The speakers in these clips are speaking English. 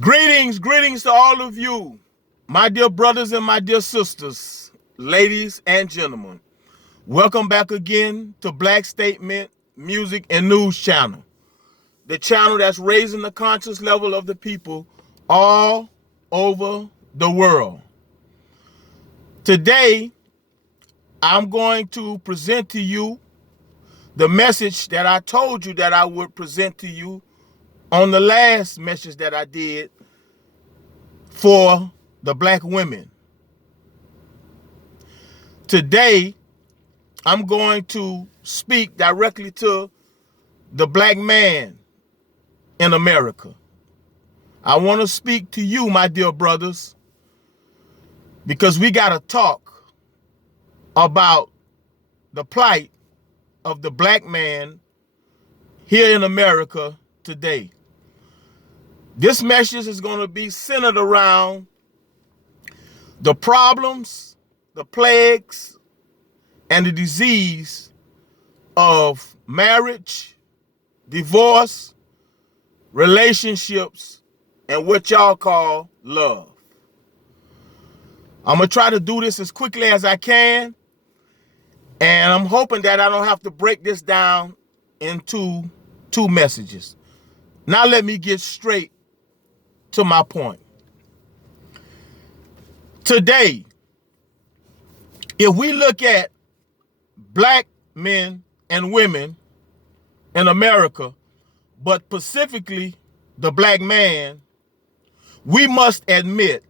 Greetings to all of you, my dear brothers and my dear sisters, ladies and gentlemen. Welcome back again to Black Statement Music and News Channel, the channel that's raising the conscious level of the people all over the world. Today, I'm going to present to you the message that I told you that I would present to you on the last message that I did for the black women. Today, I'm going to speak directly to the black man in America. I want to speak to you, my dear brothers, because we got to talk about the plight of the black man here in America today. This message is going to be centered around the problems, the plagues, and the disease of marriage, divorce, relationships, and what y'all call love. I'm going to try to do this as quickly as I can, and I'm hoping that I don't have to break this down into two messages. Now let me get straight to my point. Today, if we look at black men and women in America, but specifically the black man, we must admit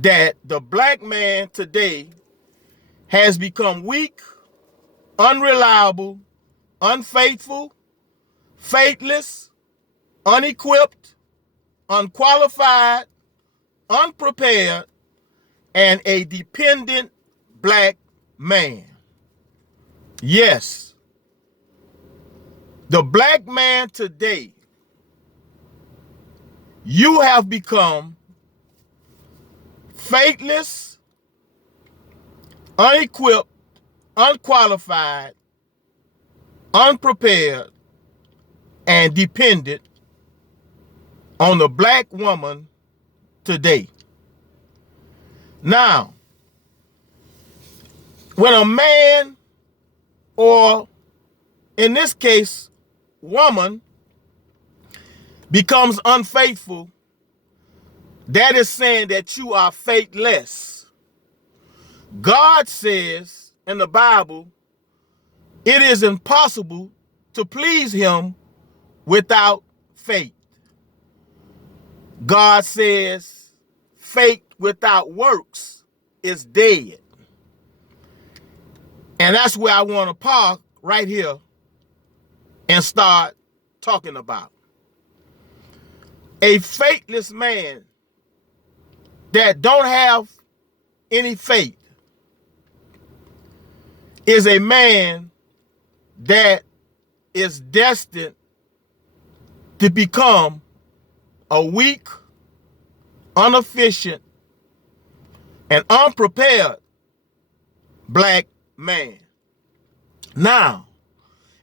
that the black man today has become weak, unreliable, unfaithful, faithless, unequipped, unqualified, unprepared, and a dependent black man. Yes, the black man today, you have become faithless, unequipped, unqualified, unprepared, and dependent on the black woman today. Now, when a man, or in this case, woman, becomes unfaithful, that is saying that you are faithless. God says in the Bible, it is impossible to please him without faith. God says faith without works is dead. And that's where I want to park right here and start talking about. A faithless man that don't have any faith is a man that is destined to become a weak, inefficient, and unprepared black man. Now,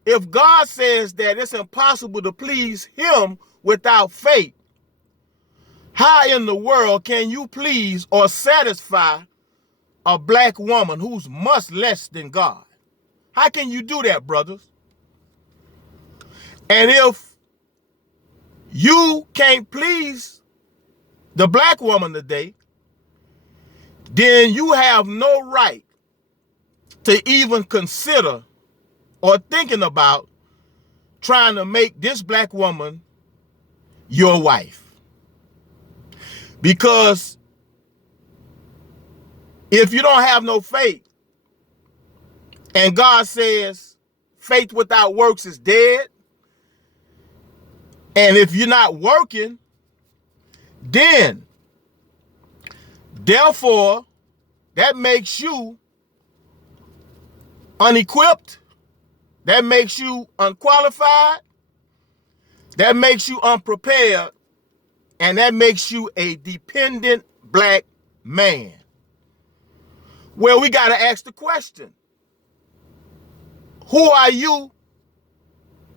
if God says that it's impossible to please him without faith, how in the world can you please or satisfy a black woman who's much less than God? How can you do that, brothers? And if you can't please the black woman today, then you have no right to even consider or thinking about trying to make this black woman your wife. Because if you don't have no faith, and God says faith without works is dead, and if you're not working, then therefore that makes you unequipped, that makes you unqualified, that makes you unprepared, and that makes you a dependent black man. Well, we got to ask the question, who are you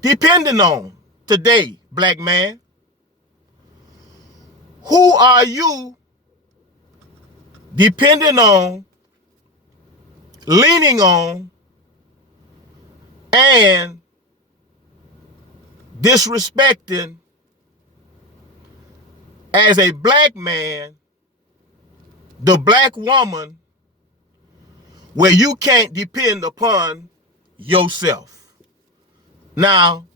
depending on today, black man? Who are you depending on, leaning on, and disrespecting as a black man, the black woman, where you can't depend upon yourself? Now,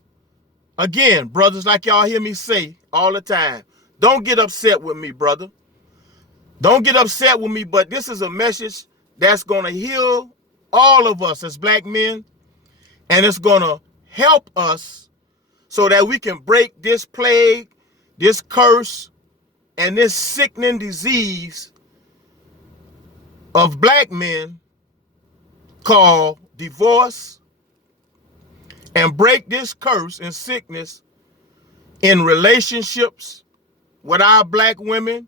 again, brothers, like y'all hear me say all the time, don't get upset with me, brother. Don't get upset with me, but this is a message that's going to heal all of us as black men, and it's going to help us so that we can break this plague, this curse, and this sickening disease of black men called divorce, and break this curse and sickness in relationships with our black women,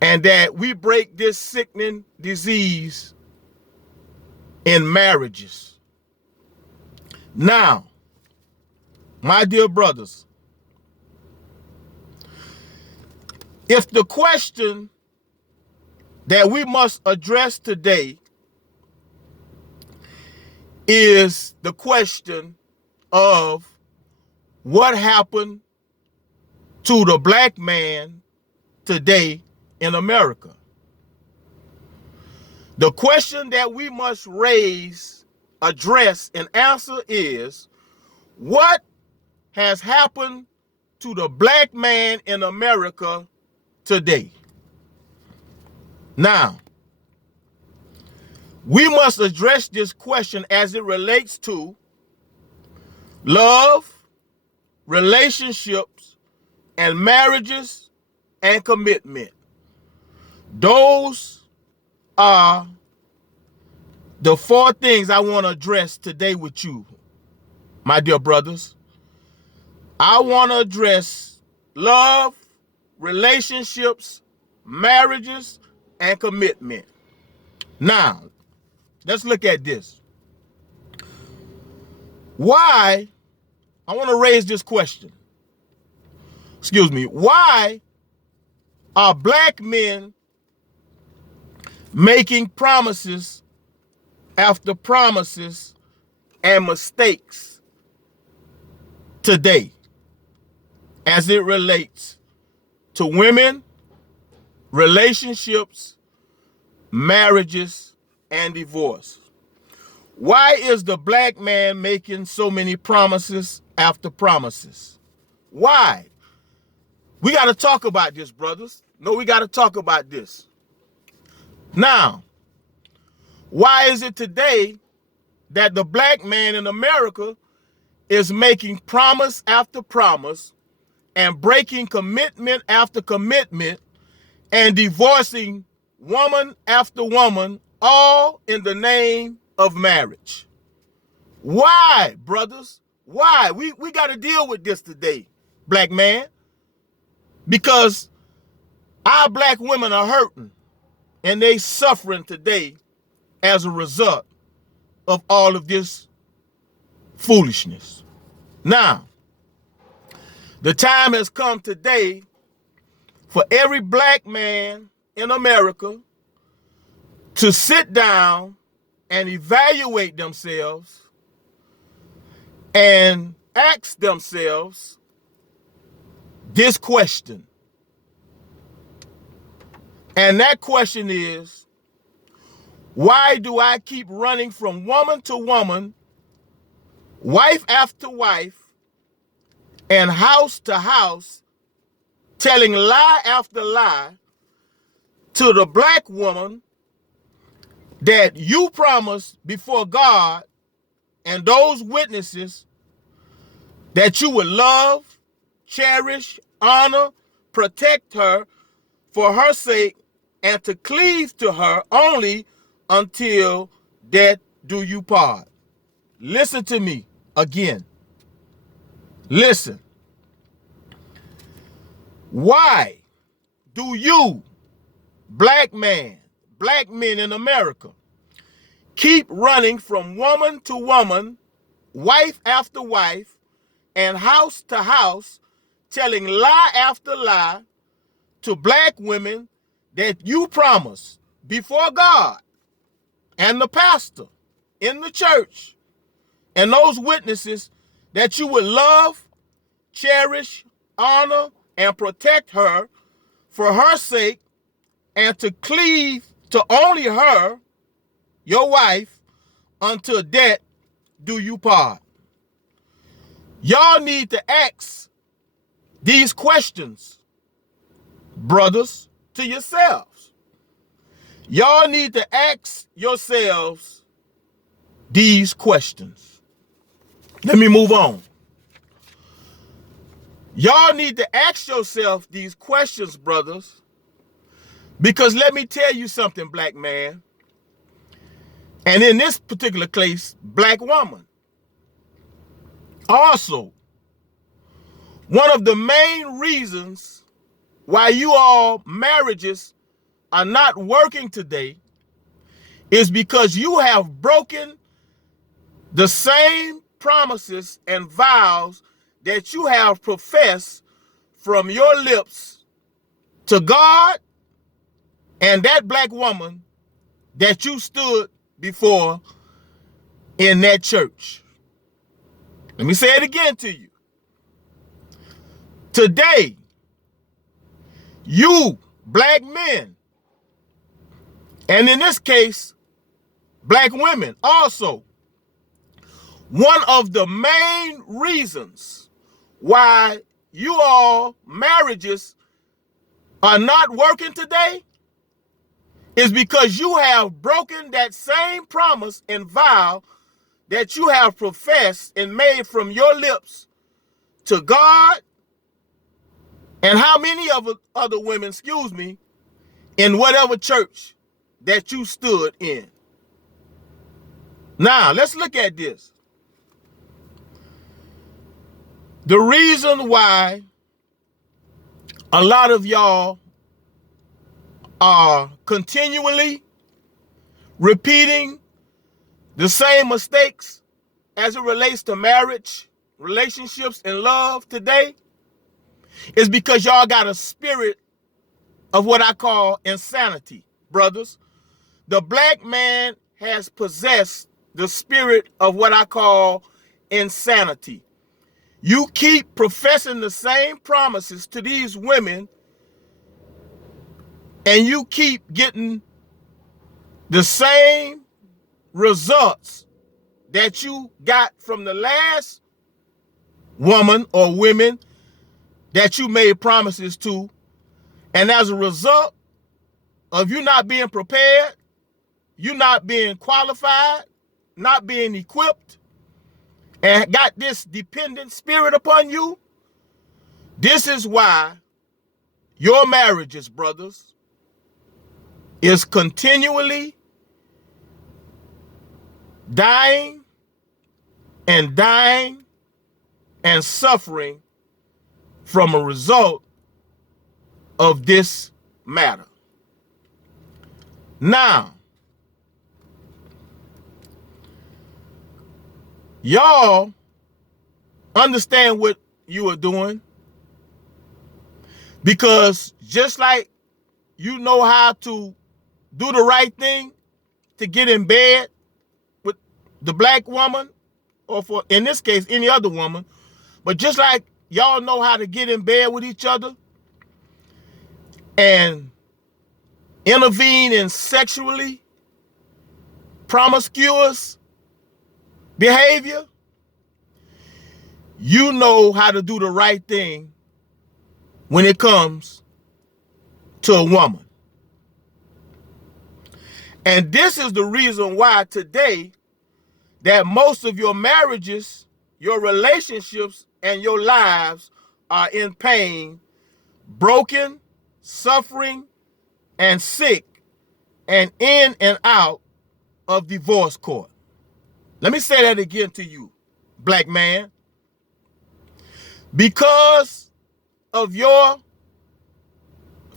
and that we break this sickening disease in marriages. Now, my dear brothers, if the question that we must address today is the question of what happened to the black man today in America, the question that we must raise, address, and answer is, what has happened to the black man in America today? Now, we must address this question as it relates to love, relationships, and marriages and commitment. Those are the 4 things I want to address today with you, my dear brothers. I want to address love, relationships, marriages, and commitment. Now, let's look at this. Why, I want to raise this question. Why are black men making promises after promises and mistakes today as it relates to women, relationships, marriages, and divorce? Why is the black man making so many promises after promises? Why? We got to talk about this, brothers. No, we got to talk about this. Now, why is it today that the black man in America is making promise after promise and breaking commitment after commitment and divorcing woman after woman, all in the name of marriage? Why, brothers? Why? We got to deal with this today, black man, because our black women are hurting and they suffering today as a result of all of this foolishness. Now, the time has come today for every black man in America to sit down and evaluate themselves and ask themselves this question. And that question is, why do I keep running from woman to woman, wife after wife, and house to house, telling lie after lie to the black woman that you promised before God and those witnesses that you would love, cherish, honor, protect her for her sake, and to cleave to her only until death do you part? Listen to me again. Listen. Why do you, black men in America, keep running from woman to woman, wife after wife, and house to house, telling lie after lie to black women that you promise before God and the pastor in the church and those witnesses that you would love, cherish, honor, and protect her for her sake, and to cleave to only her, your wife, until death do you part. Y'all need to ask these questions, brothers, to yourselves. Y'all need to ask yourselves these questions. Let me move on. Y'all need to ask yourself these questions, brothers, because let me tell you something, black man, and in this particular case, black woman. Also, one of the main reasons why you all marriages are not working today is because you have broken the same promises and vows that you have professed from your lips to God and that black woman that you stood before in that church. Let me say it again to you. Today, you black men, and in this case, black women also, one of the main reasons why you all marriages are not working today is because you have broken that same promise and vow that you have professed and made from your lips to God and how many of other women, in whatever church that you stood in. Now, let's look at this. The reason why a lot of y'all are continually repeating the same mistakes as it relates to marriage, relationships, and love today is because y'all got a spirit of what I call insanity, brothers. The black man has possessed the spirit of what I call insanity. You keep professing the same promises to these women, and you keep getting the same results that you got from the last woman or women that you made promises to. And as a result of you not being prepared, you not being qualified, not being equipped, and got this dependent spirit upon you, this is why your marriages, brothers, is continually dying and suffering from a result of this matter. Now, y'all understand what you are doing, because just like you know how to do the right thing to get in bed with the black woman, or for, in this case, any other woman, but just like y'all know how to get in bed with each other and intervene in sexually promiscuous behavior, you know how to do the right thing when it comes to a woman. And this is the reason why today that most of your marriages, your relationships, and your lives are in pain, broken, suffering, and sick, and in and out of divorce court. Let me say that again to you, black man. Because of your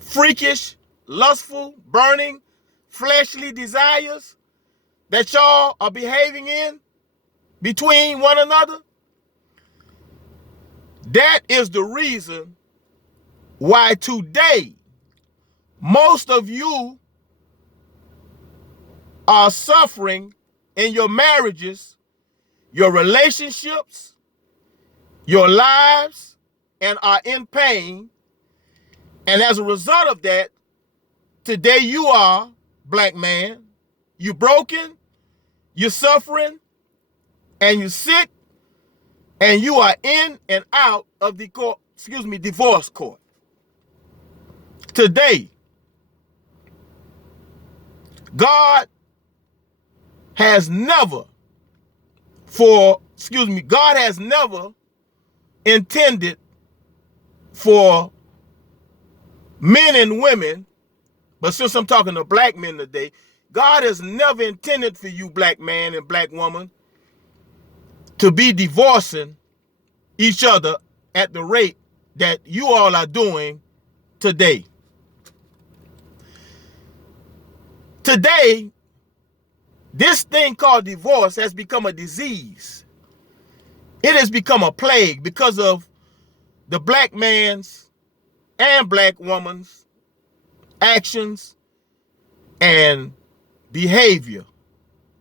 freakish, lustful, burning, fleshly desires that y'all are behaving in between one another, that is the reason why today Most of you are suffering in your marriages, your relationships, your lives, and are in pain. And as a result of that, today you are, black man, you broken, you're suffering, and you're sick, and you are in and out of the court, divorce court. Today, God has never intended for men and women, but since I'm talking to black men today, God has never intended for you, black man and black woman, to be divorcing each other at the rate that you all are doing today. Today, this thing called divorce has become a disease. It has become a plague because of the black man's and black woman's actions and behavior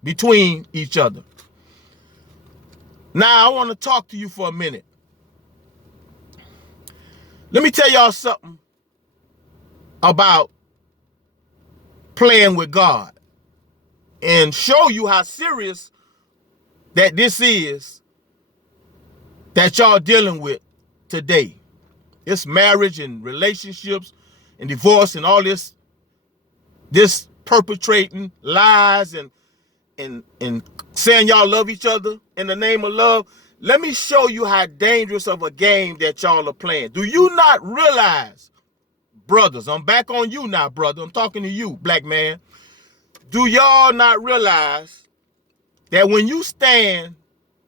between each other. Now, I want to talk to you for a minute. Let me tell y'all something about playing with God and show you how serious that this is that y'all dealing with today. It's marriage and relationships and divorce and all this perpetrating lies and saying y'all love each other in the name of love. Let me show you how dangerous of a game that y'all are playing. Do you not realize, brothers, I'm back on you now, brother. I'm talking to you, black man. Do y'all not realize that when you stand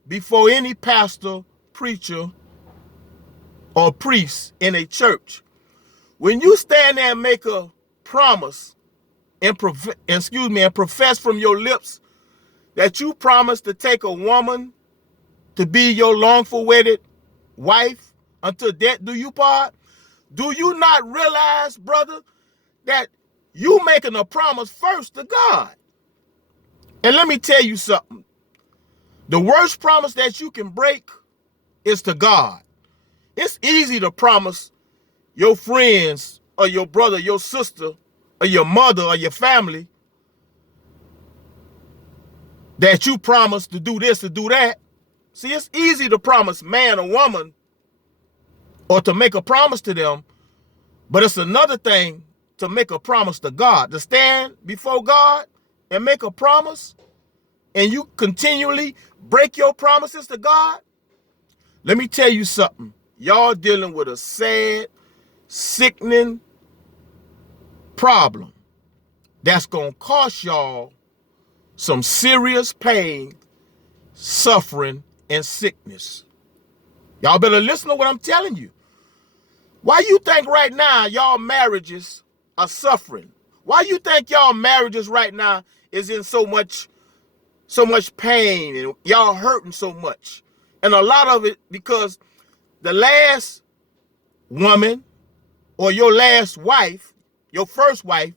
before any pastor, preacher, or priest in a church, when you stand there and make a promise and profess from your lips that you promise to take a woman to be your lawful wedded wife until death do you part, do you not realize, brother, that you making a promise first to God? And let me tell you something. The worst promise that you can break is to God. It's easy to promise your friends or your brother, your sister, or your mother or your family that you promise to do this, to do that. See, it's easy to promise man or woman or to make a promise to them, but it's another thing to make a promise to God, to stand before God and make a promise, and you continually break your promises to God. Let me tell you something. Y'all dealing with a sad, sickening problem that's going to cost y'all some serious pain, suffering, and sickness. Y'all better listen to what I'm telling you. Why you think right now y'all marriages are suffering? Why you think y'all marriages right now is in so much pain and y'all hurting so much? And a lot of it because the last woman or your last wife, your first wife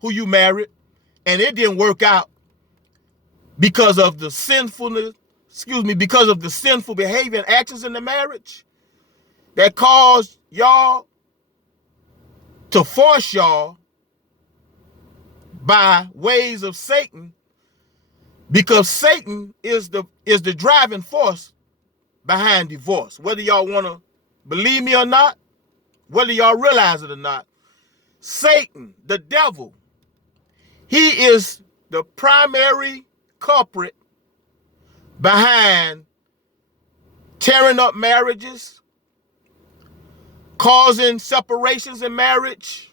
who you married, and it didn't work out because of the sinful behavior and actions in the marriage that caused y'all to force y'all by ways of Satan, because Satan is the driving force behind divorce. Whether y'all want to believe me or not, whether y'all realize it or not, Satan, the devil, he is the primary culprit behind tearing up marriages, causing separations in marriage,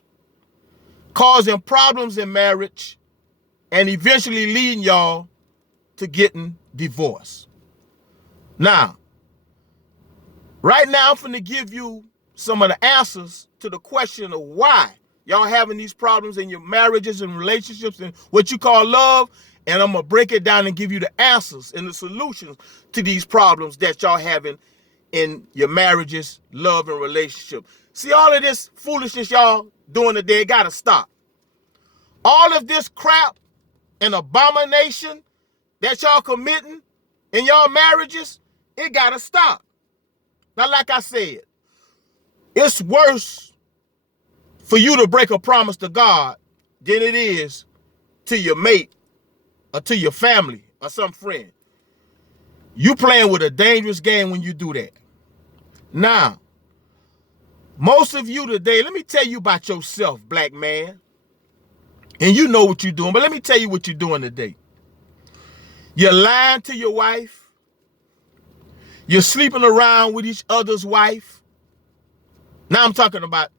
causing problems in marriage, and eventually leading y'all to getting divorced. Now, right now, I'm finna give you some of the answers to the question of why y'all having these problems in your marriages and relationships and what you call love, and I'm gonna break it down and give you the answers and the solutions to these problems that y'all having in your marriages, love, and relationship. See, all of this foolishness y'all doing today gotta stop. All of this crap and abomination that y'all committing in y'all marriages, it gotta stop. Now, like I said, it's worse for you to break a promise to God than it is to your mate or to your family or some friend. You playing with a dangerous game when you do that. Now, most of you today, let me tell you about yourself, black man. And you know what you're doing, but let me tell you what you're doing today. You're lying to your wife. You're sleeping around with each other's wife. Now I'm talking about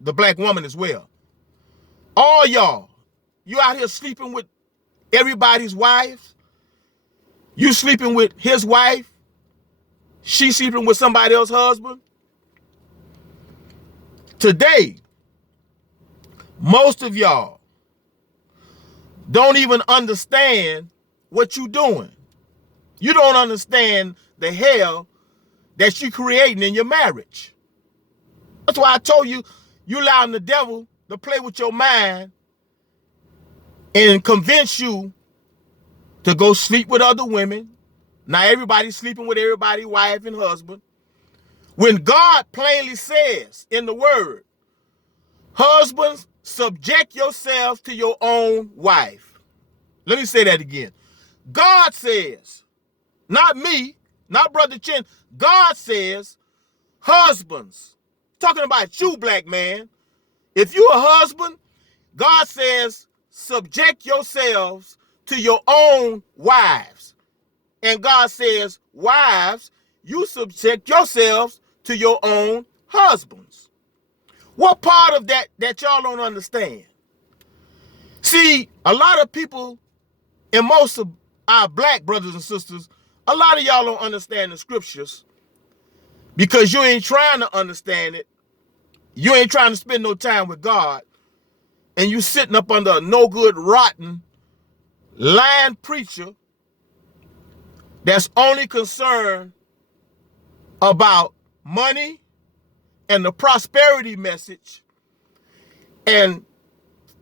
the black woman as well. All y'all, you out here sleeping with everybody's wives. You sleeping with his wife. She sleeping with somebody else's husband. Today, most of y'all don't even understand what you're doing. You don't understand the hell that you're creating in your marriage. That's why I told you, you allowing the devil to play with your mind and convince you to go sleep with other women. Now everybody's sleeping with everybody's wife and husband. When God plainly says in the word, husbands, subject yourselves to your own wife. Let me say that again. God says, not me, not Brother Chin. God says, husbands, talking about you, black man. If you a husband, God says, subject yourselves to your own wives. And God says, wives, you subject yourselves to your own husbands. What part of that y'all don't understand? See, a lot of people, and most of our black brothers and sisters, a lot of y'all don't understand the scriptures because you ain't trying to understand it. You ain't trying to spend no time with God. And you sitting up under a no good, rotten, lying preacher that's only concerned about money and the prosperity message and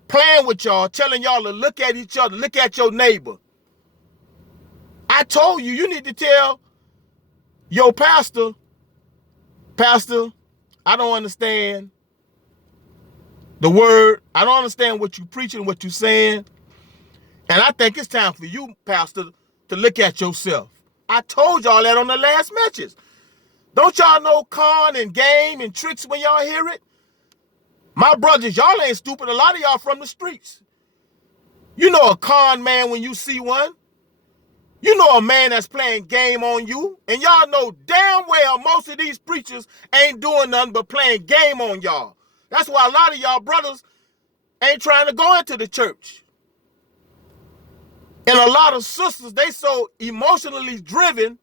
playing with y'all, telling y'all to look at each other, look at your neighbor. I told you, you need to tell your pastor, I don't understand the word. I don't understand what you're preaching, what you're saying. And I think it's time for you, pastor, to look at yourself. I told y'all that on the last message. Don't y'all know con and game and tricks when y'all hear it? My brothers, y'all ain't stupid. A lot of y'all from the streets. You know a con man when you see one. You know a man that's playing game on you. And y'all know damn well most of these preachers ain't doing nothing but playing game on y'all. That's why a lot of y'all brothers ain't trying to go into the church. And a lot of sisters, they so emotionally driven,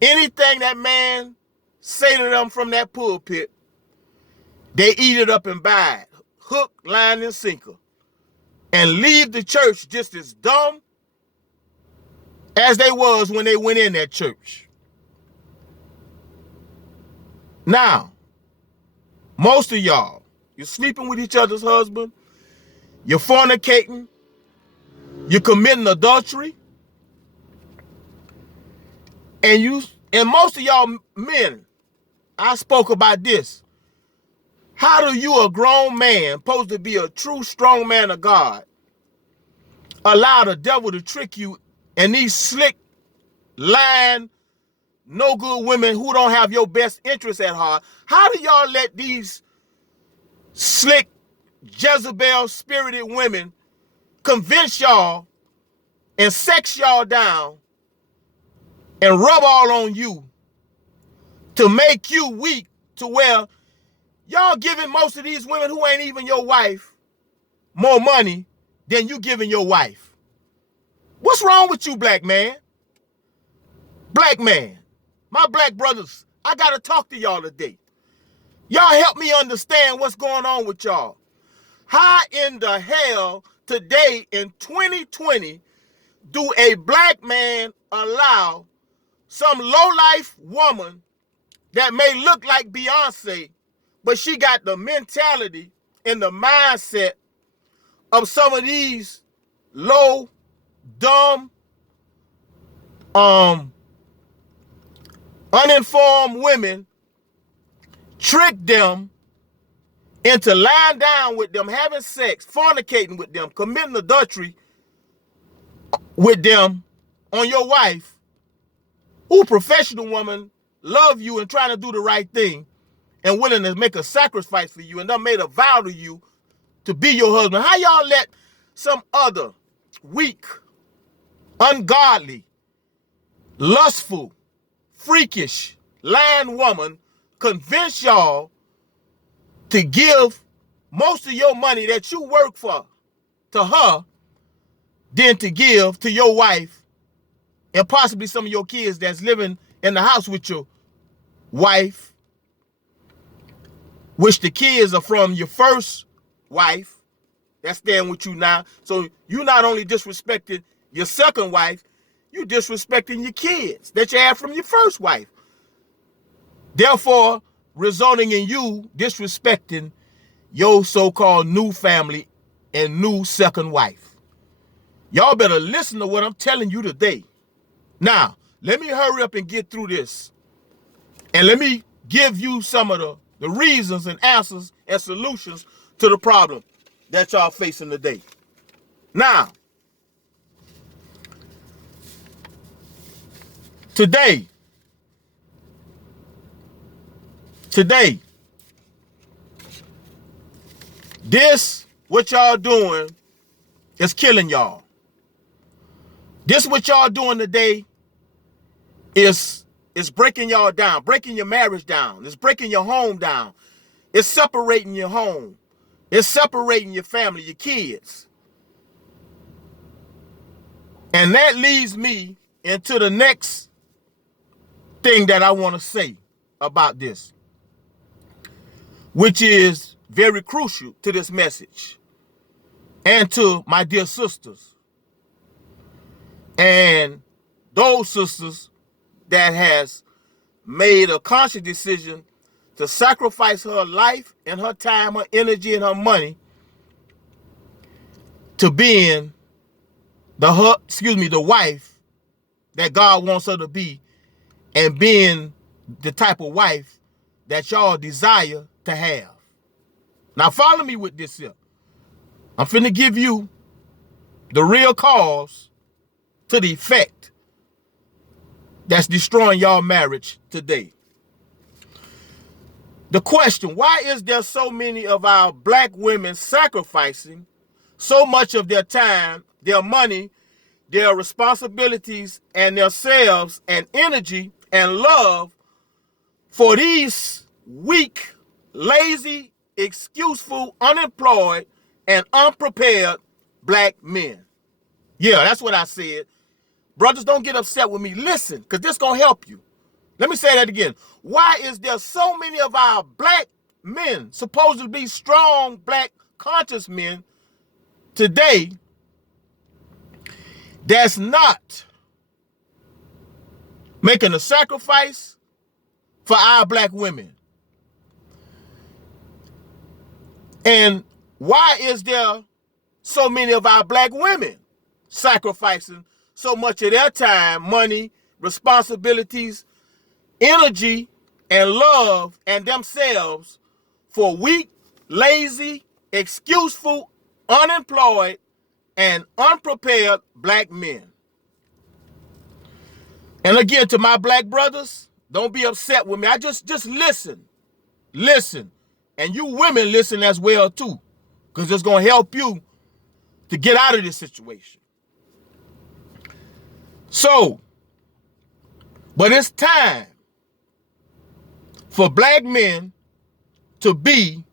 anything that man say to them from that pulpit, they eat it up and buy it. Hook, line, and sinker. And leave the church just as dumb as they was when they went in that church. Now, most of y'all, you're sleeping with each other's husband, you're fornicating, you're committing adultery, and most of y'all men, I spoke about this. How do you, a grown man, supposed to be a true strong man of God, allow the devil to trick you and these slick, lying, no good women who don't have your best interests at heart? How do y'all let these slick, Jezebel spirited women convince y'all and sex y'all down and rub all on you to make you weak to where y'all giving most of these women who ain't even your wife more money than you giving your wife? What's wrong with you, black man? Black man, my black brothers, I gotta talk to y'all today. Y'all help me understand what's going on with y'all. How in the hell today in 2020 do a black man allow some low-life woman that may look like Beyonce, but she got the mentality and the mindset of some of these low, dumb, uninformed women trick them into lying down with them, having sex, fornicating with them, committing adultery with them on your wife, who professional woman love you and trying to do the right thing and willing to make a sacrifice for you and done made a vow to you to be your husband. How y'all let some other weak, ungodly, lustful, freakish, lying woman convince y'all to give most of your money that you work for to her than to give to your wife and possibly some of your kids that's living in the house with your wife, which the kids are from your first wife that's staying with you now. So you not only disrespecting your second wife, you disrespecting your kids that you had from your first wife. Therefore, resulting in you disrespecting your so-called new family and new second wife. Y'all better listen to what I'm telling you today. Now, let me hurry up and get through this. And let me give you some of the reasons and answers and solutions to the problem that y'all facing today. Now, today, this, what y'all doing, is killing y'all. This, what y'all doing today, is breaking y'all down, breaking your marriage down. It's breaking your home down. It's separating your home. It's separating your family, your kids. And that leads me into the next thing that I want to say about this, which is very crucial to this message and to my dear sisters and those sisters that has made a conscious decision to sacrifice her life and her time, her energy, and her money to being the wife that God wants her to be, and being the type of wife that y'all desire to have. Now follow me with this here. I'm finna give you the real cause to the effect that's destroying y'all marriage today. The question, why is there so many of our black women sacrificing so much of their time, their money, their responsibilities, and themselves, and energy, and love for these weak, lazy, excuseful, unemployed, and unprepared black men? Yeah, that's what I said. Brothers, don't get upset with me. Listen, because this going to help you. Let me say that again. Why is there so many of our black men, supposed to be strong, black, conscious men today, that's not making a sacrifice for our black women? And why is there so many of our black women sacrificing so much of their time, money, responsibilities, energy, and love, and themselves for weak, lazy, excuseful, unemployed, and unprepared black men? And again, to my black brothers, don't be upset with me. I just listen. Listen. And you women listen as well too, because it's going to help you to get out of this situation. So, but it's time for black men to be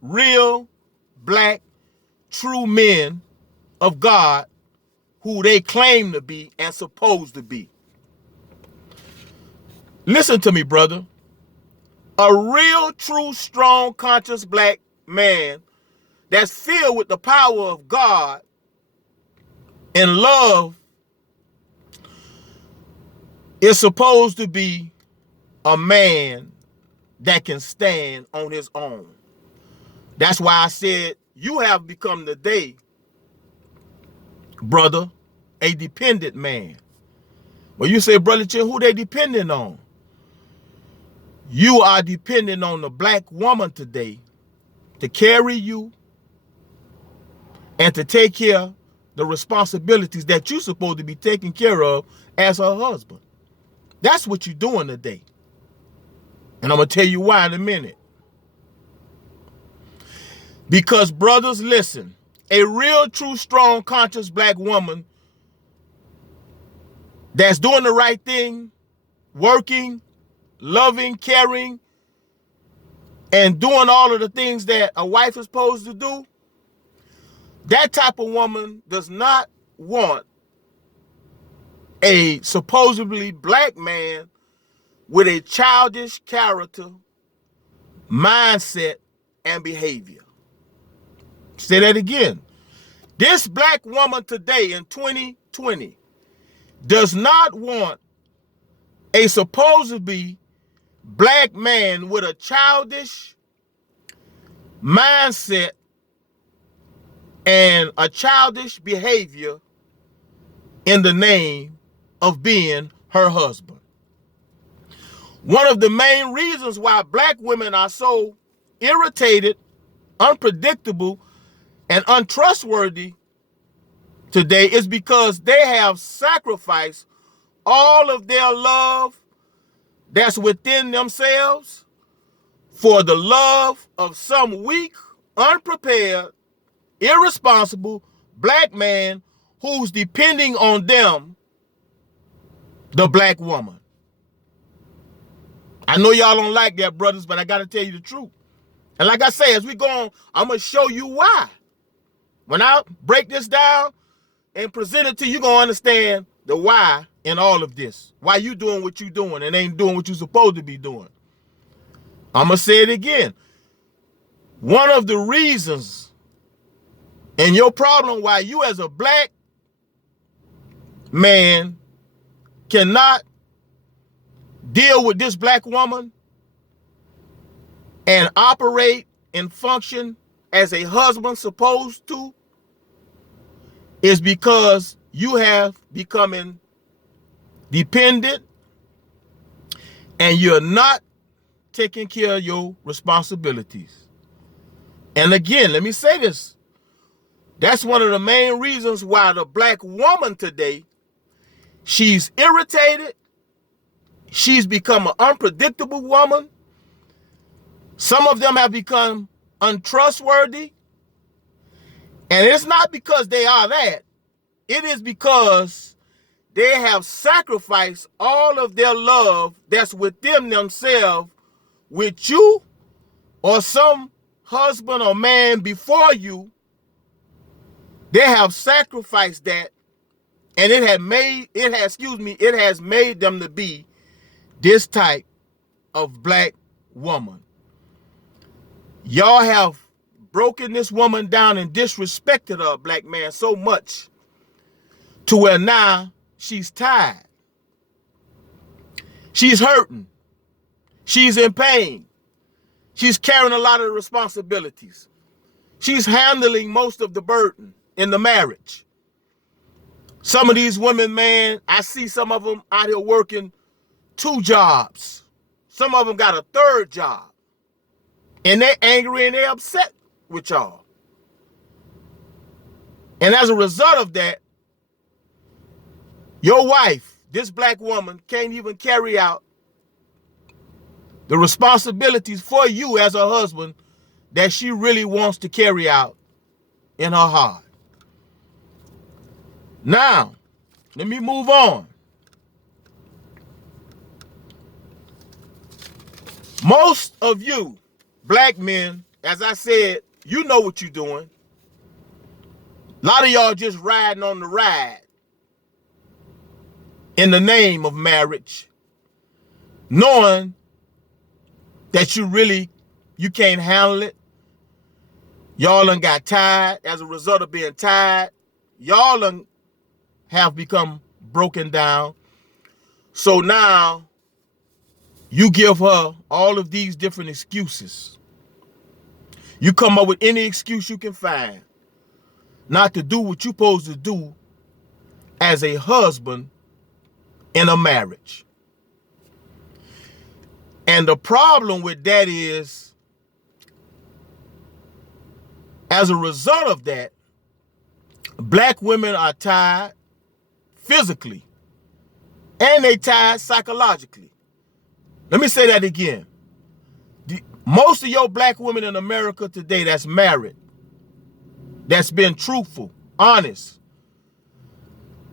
real, black, true men of God who they claim to be and supposed to be. Listen to me, brother. A real, true, strong, conscious black man that's filled with the power of God and love is supposed to be a man that can stand on his own. That's why I said you have become today brother, a dependent man. Well, you say, Brother Chin, who they depending on? You are dependent on the black woman today to carry you and to take care of the responsibilities that you're supposed to be taking care of as her husband. That's what you're doing today. And I'm going to tell you why in a minute. Because, brothers, listen, a real, true, strong, conscious black woman that's doing the right thing, working, loving, caring, and doing all of the things that a wife is supposed to do, that type of woman does not want a supposedly black man with a childish character, mindset, and behavior. Say that again. This black woman today in 2020 does not want a supposedly black man with a childish mindset and a childish behavior in the name of being her husband. One of the main reasons why black women are so irritated, unpredictable, and untrustworthy today is because they have sacrificed all of their love that's within themselves for the love of some weak, unprepared, irresponsible black man who's depending on them, the black woman. I know y'all don't like that, brothers, but I got to tell you the truth. And like I say, as we go on, I'm going to show you why. When I break this down and present it to you, you're going to understand the why in all of this. Why you doing what you doing and ain't doing what you're supposed to be doing. I'm going to say it again. One of the reasons and your problem why you as a black man cannot deal with this black woman and operate and function as a husband supposed to is because you have becoming dependent and you're not taking care of your responsibilities. And again, let me say this. That's one of the main reasons why the black woman today, she's irritated. She's become an unpredictable woman. Some of them have become untrustworthy. And it's not because they are that. It is because they have sacrificed all of their love that's within themselves with you or some husband or man before you. They have sacrificed that, and it has made them to be this type of black woman. Y'all have broken this woman down and disrespected her, black man, so much to where now she's tired. She's hurting. She's in pain. She's carrying a lot of responsibilities. She's handling most of the burden in the marriage. Some of these women, man, I see some of them out here working 2 jobs. Some of them got a 3rd job. And they're angry and they're upset with y'all. And as a result of that, your wife, this black woman, can't even carry out the responsibilities for you as a husband that she really wants to carry out in her heart. Now, let me move on. Most of you black men, as I said, you know what you're doing. A lot of y'all just riding on the ride in the name of marriage, knowing that you can't handle it. Y'all done got tired. As a result of being tired, y'all done have become broken down. So now you give her all of these different excuses. You come up with any excuse you can find not to do what you're supposed to do as a husband in a marriage. And the problem with that is, as a result of that, black women are tired physically and they tired psychologically. Let me say that again. Most of your black women in America today that's married, that's been truthful, honest,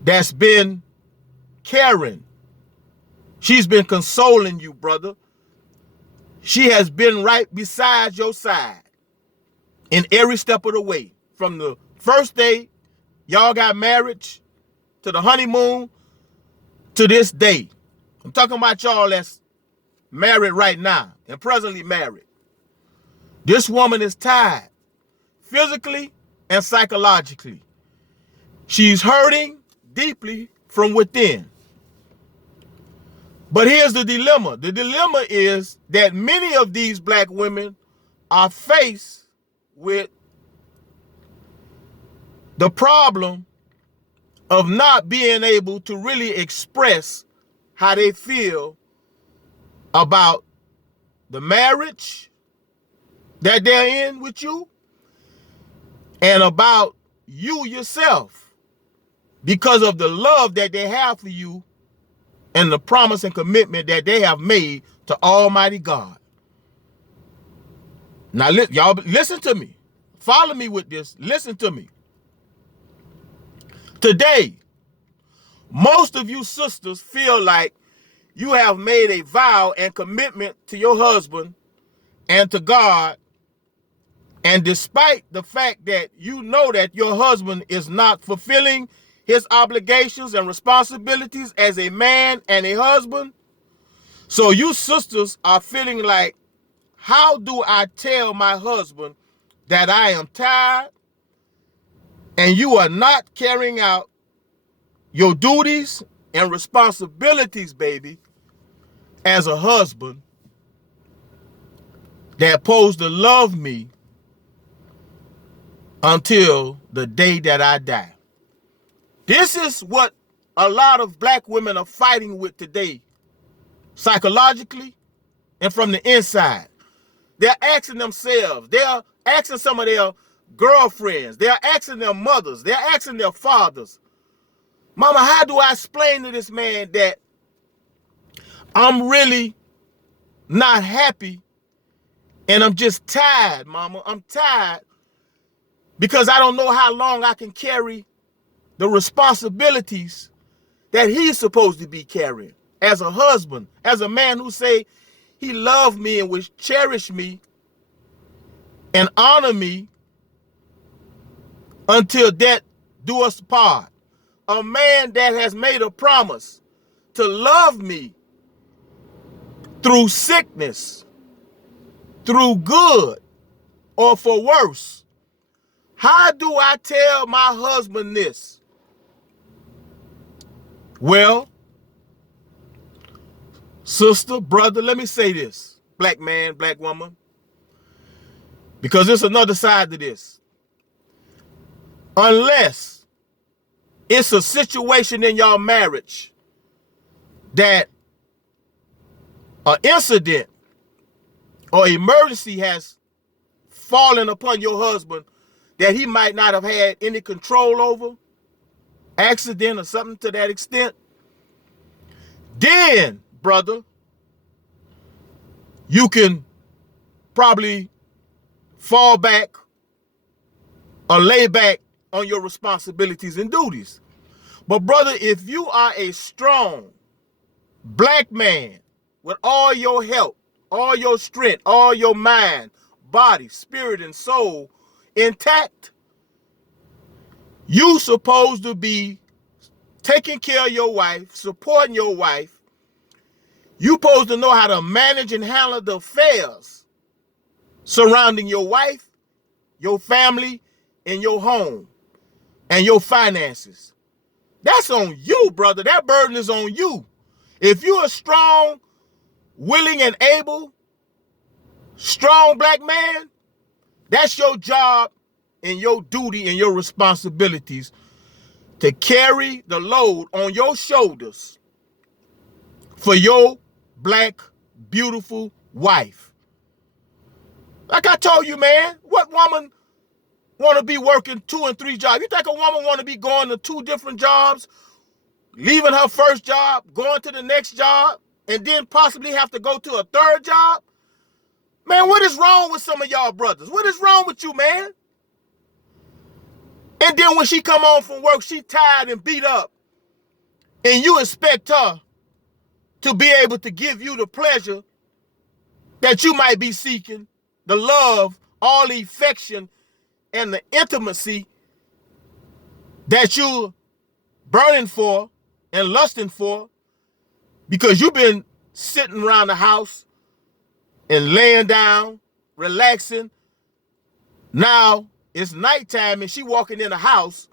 that's been caring, she's been consoling you, brother. She has been right beside your side in every step of the way. From the first day y'all got married to the honeymoon to this day. I'm talking about y'all that's married right now and presently married. This woman is tired physically and psychologically. She's hurting deeply from within. But here's the dilemma. The dilemma is that many of these black women are faced with the problem of not being able to really express how they feel about the marriage that they're in with you and about you yourself, because of the love that they have for you and the promise and commitment that they have made to Almighty God. Now, y'all listen to me. Follow me with this. Listen to me. Today, most of you sisters feel like you have made a vow and commitment to your husband and to God. And despite the fact that you know that your husband is not fulfilling his obligations and responsibilities as a man and a husband, so you sisters are feeling like, how do I tell my husband that I am tired and you are not carrying out your duties and responsibilities, baby, as a husband that's supposed to love me until the day that I die? This is what a lot of black women are fighting with today, psychologically and from the inside. They're asking themselves, they're asking some of their girlfriends, they're asking their mothers, they're asking their fathers, Mama, how do I explain to this man that I'm really not happy and I'm just tired, Mama? I'm tired because I don't know how long I can carry the responsibilities that he's supposed to be carrying as a husband, as a man who say he loved me and would cherish me and honor me until death do us part. A man that has made a promise to love me through sickness, through good, or for worse. How do I tell my husband this? Well, sister, brother, let me say this, black man, black woman, because there's another side to this. Unless it's a situation in your marriage that an incident or emergency has fallen upon your husband that he might not have had any control over, accident or something to that extent, then, brother, you can probably fall back or lay back on your responsibilities and duties. But brother, if you are a strong black man with all your health, all your strength, all your mind, body, spirit, and soul intact, you supposed to be taking care of your wife, supporting your wife. You supposed to know how to manage and handle the affairs surrounding your wife, your family, and your home, and your finances. That's on you, brother. That burden is on you. If you're a strong, willing, and able, strong black man, that's your job and your duty and your responsibilities to carry the load on your shoulders for your black, beautiful wife. Like I told you, man, what woman want to be working 2 and 3 jobs? You think a woman want to be going to 2 different jobs, leaving her first job, going to the next job, and then possibly have to go to a 3rd job? Man, what is wrong with some of y'all brothers? What is wrong with you, man? And then when she come home from work, she tired and beat up, and you expect her to be able to give you the pleasure that you might be seeking, the love, all the affection, and the intimacy that you're burning for and lusting for, because you've been sitting around the house and laying down, relaxing. Now it's nighttime and she walking in the house,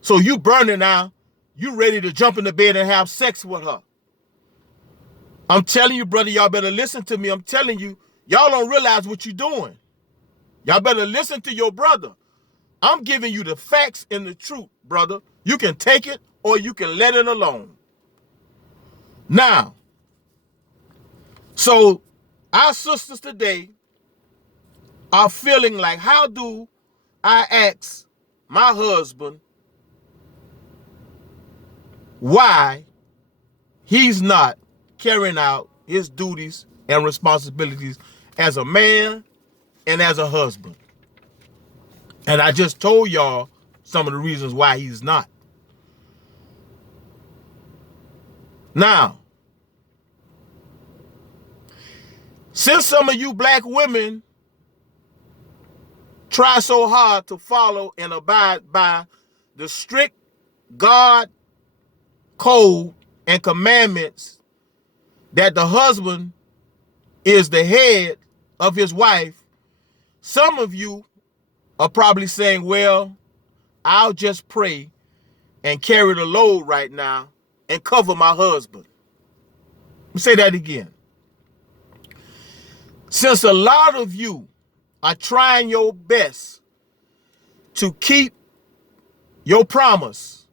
so you burning now. You ready to jump in the bed and have sex with her. I'm telling you, brother, y'all better listen to me. I'm telling you, y'all don't realize what you're doing. Y'all better listen to your brother. I'm giving you the facts and the truth, brother. You can take it or you can let it alone. Now, so our sisters today are feeling like, how do I ask my husband why he's not carrying out his duties and responsibilities as a man and as a husband? And I just told y'all some of the reasons why he's not. Now, since some of you black women try so hard to follow and abide by the strict God code and commandments that the husband is the head of his wife, some of you are probably saying, well, I'll just pray and carry the load right now and cover my husband. Let me say that again. Since a lot of you are trying your best to keep your promise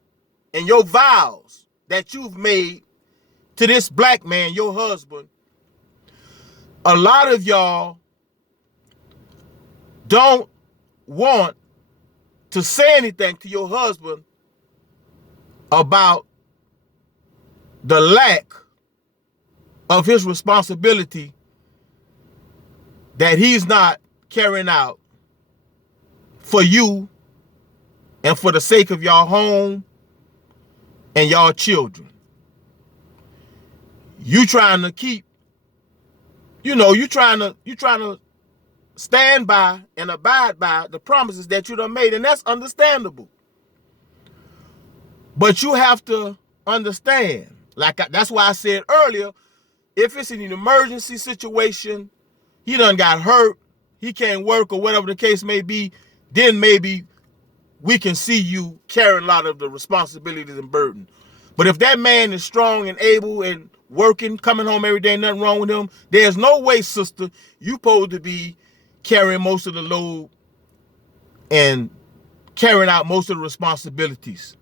and your vows that you've made to this black man, your husband, a lot of y'all don't want to say anything to your husband about the lack of his responsibility that he's not carrying out for you and for the sake of y'all home and y'all children. You trying to keep, you trying to stand by and abide by the promises that you done made, and that's understandable. But you have to understand, that's why I said earlier, if it's an emergency situation, he done got hurt, he can't work or whatever the case may be, then maybe we can see you carrying a lot of the responsibilities and burden. But if that man is strong and able and working, coming home every day, nothing wrong with him, there's no way, sister, you supposed to be carrying most of the load and carrying out most of the responsibilities.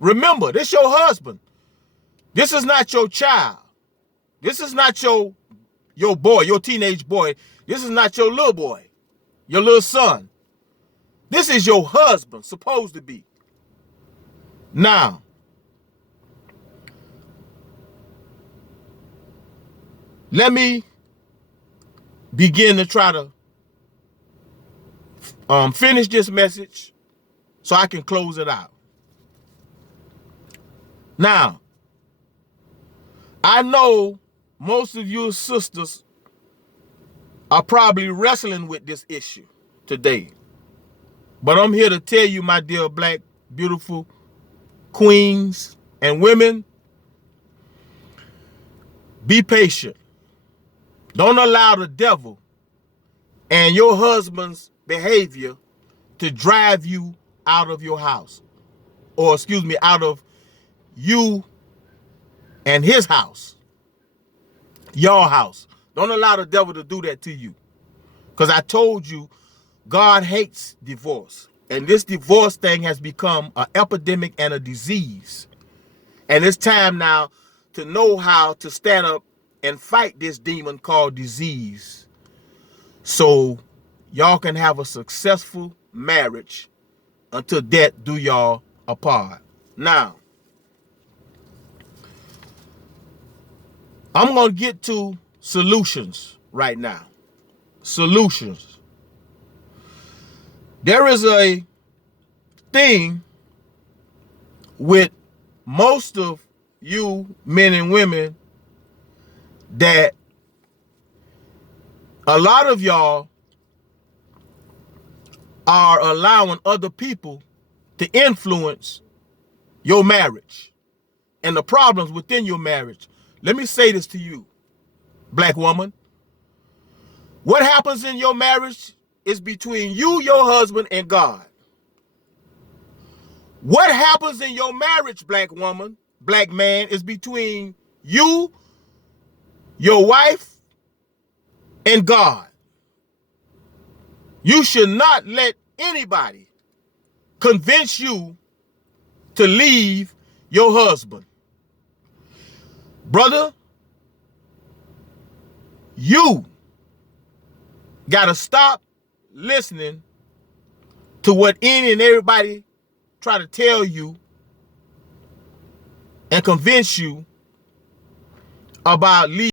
Remember, this your husband. This is not your child. This is not your boy, your teenage boy. This is not your little boy, your little son. This is your husband, supposed to be. Now, let me begin to try to finish this message so I can close it out. Now, I know most of you sisters are probably wrestling with this issue today. But I'm here to tell you, my dear black, beautiful queens and women, be patient. Don't allow the devil and your husband's behavior to drive you out of your house. Or, out of you and his house. Your house. Don't allow the devil to do that to you. Because I told you, God hates divorce. And this divorce thing has become an epidemic and a disease. And it's time now to know how to stand up and fight this demon called disease, so y'all can have a successful marriage until death do y'all apart. Now, I'm going to get to solutions right now. Solutions. There is a thing with most of you men and women that a lot of y'all are allowing other people to influence your marriage and the problems within your marriage. Let me say this to you, black woman. What happens in your marriage is between you, your husband, and God. What happens in your marriage, black woman, black man, is between you, your wife, and God. You should not let anybody convince you to leave your husband. Brother, you gotta stop listening to what any and everybody try to tell you and convince you about leaving